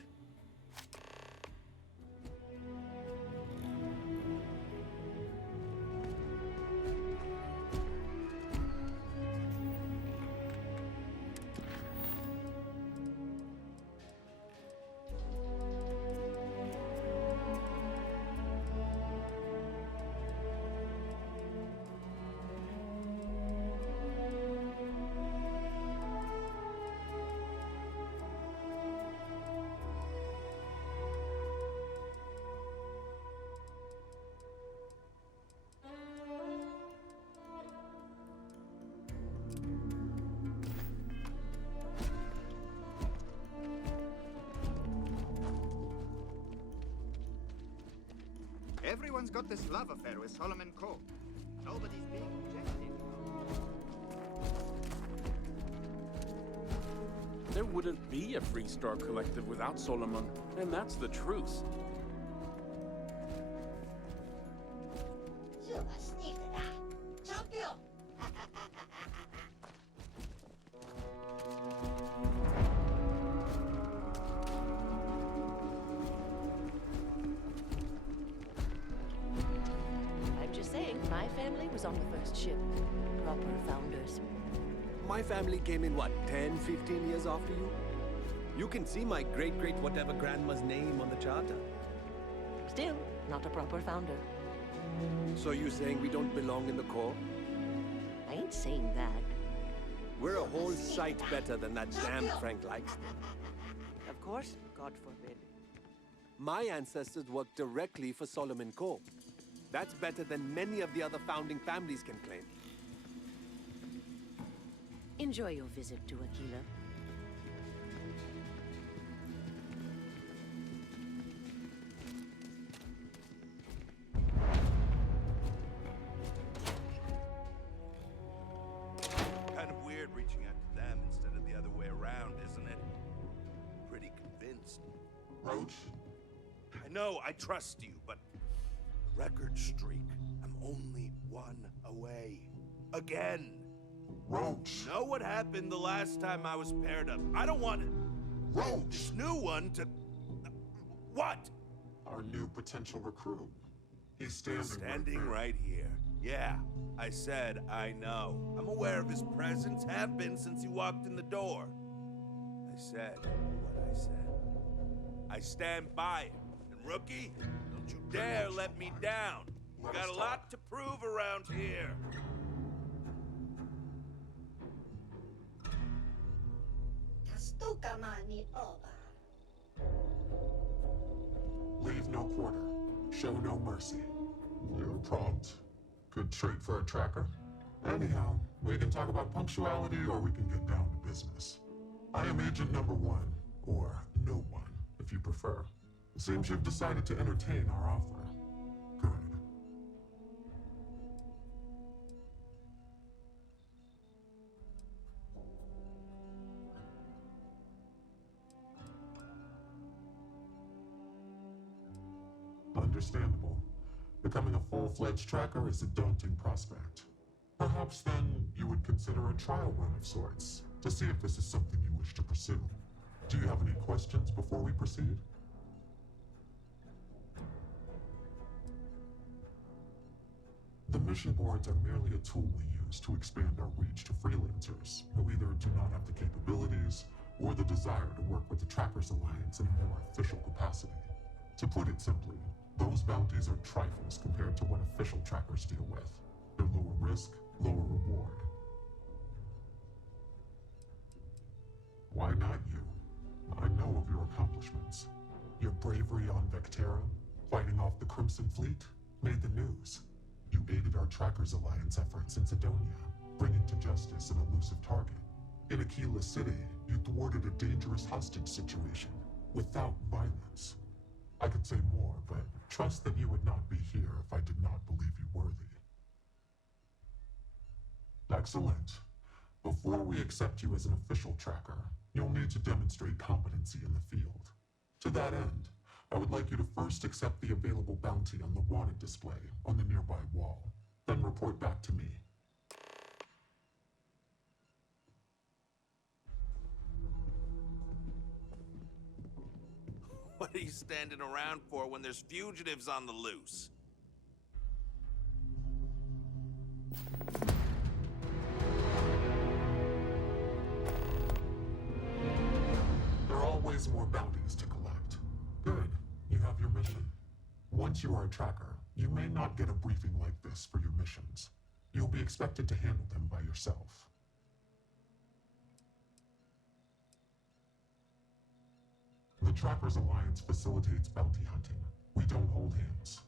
Everyone's got this love affair with Solomon Coe. Nobody's being rejected. There wouldn't be a Freestar Collective without Solomon, and that's the truth. I'm just saying, my family was on the first ship. Proper founders. My family came in, what, 10, 15 years after you? You can see my great-great-whatever grandma's name on the charter. Still, not a proper founder. So you saying we don't belong in the Corps? I ain't saying that. We're a whole sight better than that damn Frank likes. Of course, God forbid. My ancestors worked directly for Solomon Coe. That's better than many of the other founding families can claim. Enjoy your visit to Aquila. Kind of weird reaching out to them instead of the other way around, isn't it? Pretty convinced. Roach? I know, I trust you, but the record streak, I'm only one away. Again. Roach! Know what happened the last time I was paired up? I don't want it. Roach! This new one to... What? Our new potential recruit. He's standing right here. Yeah, I said I know. I'm aware of his presence, have been since he walked in the door. I said what I said. I stand by it. And rookie, don't you dare let me down. Let Got us a lot to prove around here. Leave no quarter. Show no mercy. You're prompt. Good trait for a tracker. Anyhow, we can talk about punctuality or we can get down to business. I am agent number 1, or no one, if you prefer. It seems you've decided to entertain our offer. Good. Understandable. Becoming a full-fledged tracker is a daunting prospect. Perhaps then you would consider a trial run of sorts to see if this is something you wish to pursue. Do you have any questions before we proceed? The mission boards are merely a tool we use to expand our reach to freelancers who either do not have the capabilities or the desire to work with the Trackers Alliance in a more official capacity. To put it simply, those bounties are trifles compared to what official trackers deal with. They're lower risk, lower reward. Why not you? I know of your accomplishments. Your bravery on Vectera, fighting off the Crimson Fleet, made the news. You aided our Trackers Alliance efforts in Sidonia, bringing to justice an elusive target. In Aquila City, you thwarted a dangerous hostage situation without violence. I could say more, but trust that you would not be here if I did not believe you worthy. Excellent. Before we accept you as an official tracker, you'll need to demonstrate competency in the field. To that end, I would like you to first accept the available bounty on the wanted display on the nearby wall, then report back to me. What are you standing around for when there's fugitives on the loose? There are always more bounties to collect. Good, you have your mission. Once you are a tracker, you may not get a briefing like this for your missions. You'll be expected to handle them by yourself. The Trackers Alliance facilitates bounty hunting. We don't hold hands.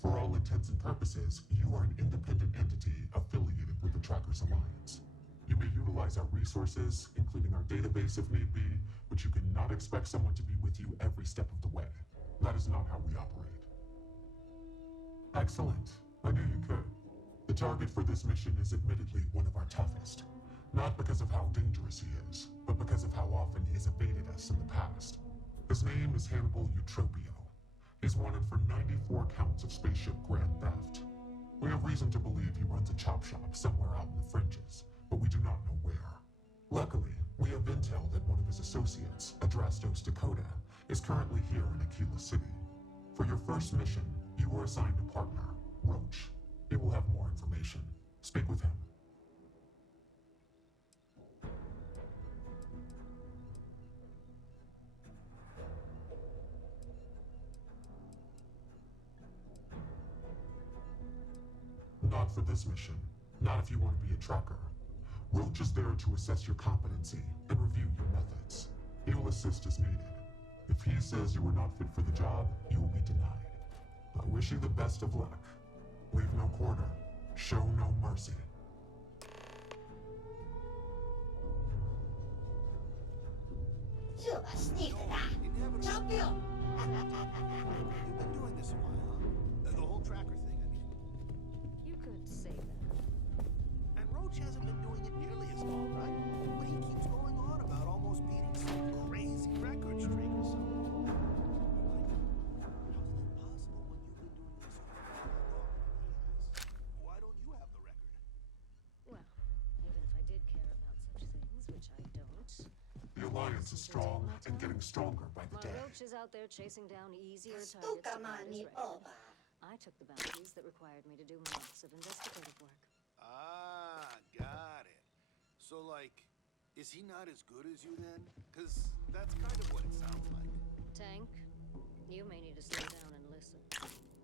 For all intents and purposes, you are an independent entity affiliated with the Trackers Alliance. You may utilize our resources, including our database if need be, but you cannot expect someone to be with you every step of the way. That is not how we operate. Excellent. I knew you could. The target for this mission is admittedly one of our toughest. Not because of how dangerous he is, but because of how often he has evaded us in the past. His name is Hannibal Eutropio. He's wanted for 94 counts of spaceship grand theft. We have reason to believe he runs a chop shop somewhere out in the fringes, but we do not know where. Luckily, we have intel that one of his associates, Adrastos Dakota, is currently here in Aquila City. For your first mission, you were assigned a partner, Roach. He will have more information. Speak with him. Not for this mission. Not if you want to be a tracker. Roach is there to assess your competency and review your methods. He will assist as needed. If he says you are not fit for the job, you will be denied. I wish you the best of luck. Leave no quarter. Show no mercy. You've been doing this a while, huh? The whole tracker thing, I mean. You could say that. And Roach hasn't been doing it nearly as long, right? But he keeps going on about almost beating some crazy record streak or something. Why don't you have the record? Well, even if I did care about such things, which I don't. The Alliance is strong and getting stronger by the day. Roach is out there chasing down easier targets to find his record. I took the bounties that required me to do months of investigative work. Ah, got it. So, like, is he not as good as you then? Because that's kind of what it sounds like. Tank, you may need to slow down and listen.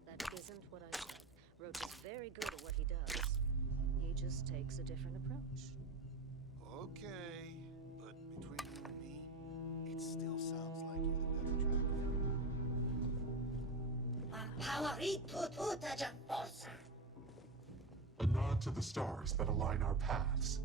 That isn't what I said. Roach is very good at what he does. He just takes a different approach. Okay, but between you and me, it still sounds like you're the better tracker. A nod to the stars that align our paths.